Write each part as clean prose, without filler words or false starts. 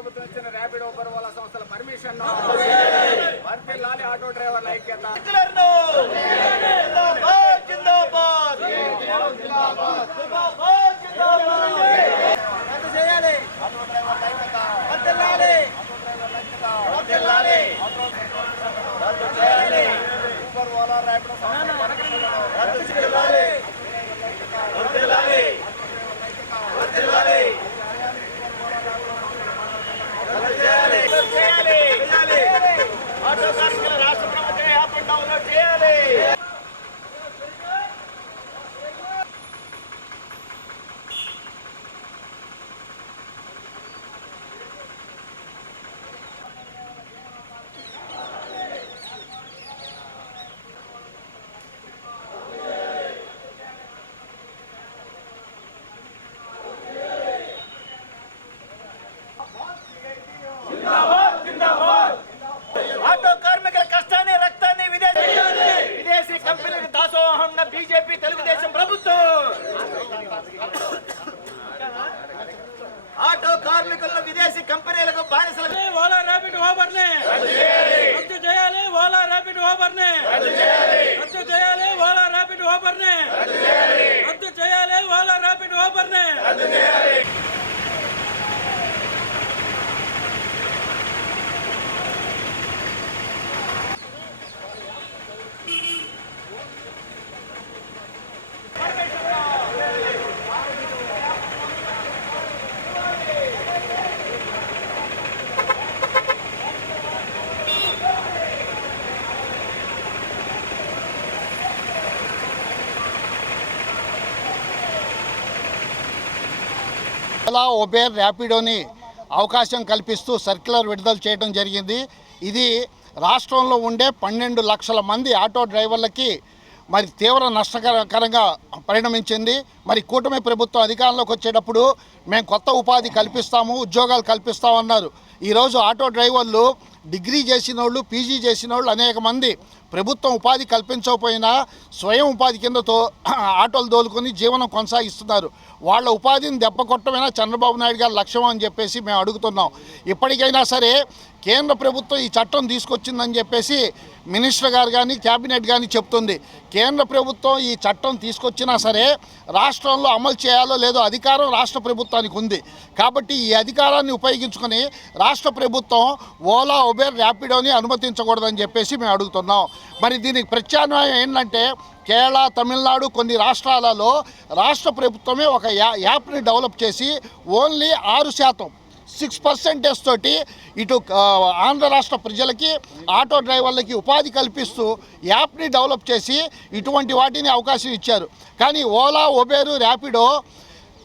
ప్రభుత్వం ఇచ్చిన rapid Uber Ola సంస్థల పర్మిషన్ వర్తిల్లాలి ఆటో డ్రైవర్ల ఐక్యత. ఆటో కార్మికుల కష్టాన్ని రక్తాన్ని విదేశీ కంపెనీలకు దాసోహం ఉన్న బీజేపీ తెలుగుదేశం ప్రభుత్వం ఆటో కార్మికులను విదేశీ కంపెనీలకు బానిసలు. ఓలా ర్యాపిడ్ ఊబర్ని రద్దు చేయాలి. ఓలా ర్యాపిడ్ ఊబర్ని రద్దు చేయాలి. ఓలా ర్యాపిడ్ ఊబర్ని రద్దు చేయాలి. ఓలా ర్యాపిడ్ ఊబర్ని ఓలా ఉబేర్ ర్యాపిడోని అవకాశం కల్పిస్తూ సర్క్యులర్ విడుదల చేయడం జరిగింది. ఇది రాష్ట్రంలో ఉండే 12 లక్షల మంది ఆటో డ్రైవర్లకి మరి తీవ్ర నష్టకరంగా పరిణమించింది. మరి కూటమి ప్రభుత్వం అధికారంలోకి వచ్చేటప్పుడు మేము కొత్త ఉపాధి కల్పిస్తాము, ఉద్యోగాలు కల్పిస్తామన్నారు. ఈరోజు ఆటో డ్రైవర్లు డిగ్రీ చేసిన వాళ్ళు, పీజీ చేసిన వాళ్ళు అనేక మంది ప్రభుత్వం ఉపాధి కల్పించకపోయినా స్వయం ఉపాధి కిందతో ఆటోలు తోలుకొని జీవనం కొనసాగిస్తున్నారు. వాళ్ళ ఉపాధిని దెబ్బకొట్టమైనా చంద్రబాబు నాయుడు గారి లక్ష్యం అని చెప్పేసి మేము అడుగుతున్నాం. ఇప్పటికైనా సరే కేంద్ర ప్రభుత్వం ఈ చట్టం తీసుకొచ్చిందని చెప్పేసి మినిస్టర్ గారు కానీ క్యాబినెట్ కానీ చెప్తుంది. కేంద్ర ప్రభుత్వం ఈ చట్టం తీసుకొచ్చినా సరే రాష్ట్రంలో అమలు చేయాలో లేదో అధికారం రాష్ట్ర ప్రభుత్వానికి ఉంది. కాబట్టి ఈ అధికారాన్ని ఉపయోగించుకొని రాష్ట్ర ప్రభుత్వం ఓలా ఉబేర్ ర్యాపిడోని అనుమతించకూడదని చెప్పేసి మేము అడుగుతున్నాం. మరి దీనికి ప్రత్యామ్నాయం ఏంటంటే కేరళ, తమిళనాడు కొన్ని రాష్ట్రాలలో రాష్ట్ర ప్రభుత్వమే ఒక యాప్ని డెవలప్ చేసి ఓన్లీ 6% తోటి ఇటు ఆంధ్ర రాష్ట్ర ప్రజలకి ఆటో డ్రైవర్లకి ఉపాధి కల్పిస్తూ యాప్ని డెవలప్ చేసి ఇటువంటి వాటిని అవకాశం ఇచ్చారు. కానీ ఓలా ఉబేరు ర్యాపిడో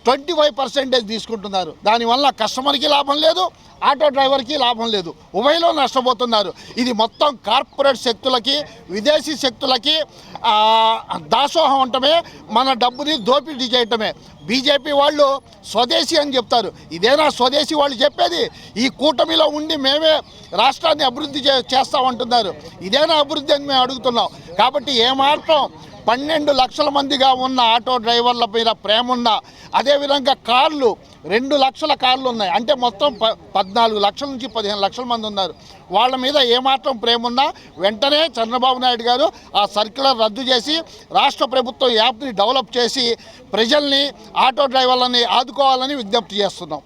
25% తీసుకుంటున్నారు. దానివల్ల కస్టమర్కి లాభం లేదు, ఆటో డ్రైవర్కి లాభం లేదు, ఉభయలో నష్టపోతున్నారు. ఇది మొత్తం కార్పొరేట్ శక్తులకి, విదేశీ శక్తులకి దాసోహం ఉండటమే, మన డబ్బుని దోపిడీ చేయటమే. బీజేపీ వాళ్ళు స్వదేశీ అని చెప్తారు. ఇదేనా స్వదేశీ వాళ్ళు చెప్పేది? ఈ కూటమిలో ఉండి మేమే రాష్ట్రాన్ని అభివృద్ధి చేస్తామంటున్నారు. ఇదేనా అభివృద్ధి అని మేము అడుగుతున్నాం. కాబట్టి ఏమాత్రం 12 లక్షల మందిగా ఉన్న ఆటో డ్రైవర్ల మీద ప్రేమ ఉన్న, అదేవిధంగా కార్లు 2 లక్షల కార్లు ఉన్నాయి. అంటే మొత్తం 14 లక్షల నుంచి 15 లక్షల మంది ఉన్నారు. వాళ్ళ మీద ఏమాత్రం ప్రేమ ఉన్నా వెంటనే చంద్రబాబు నాయుడు గారు ఆ సర్క్యులర్ రద్దు చేసి రాష్ట్ర ప్రభుత్వం యాప్ని డెవలప్ చేసి ప్రజల్ని, ఆటో డ్రైవర్లని ఆదుకోవాలని విజ్ఞప్తి చేస్తున్నాం.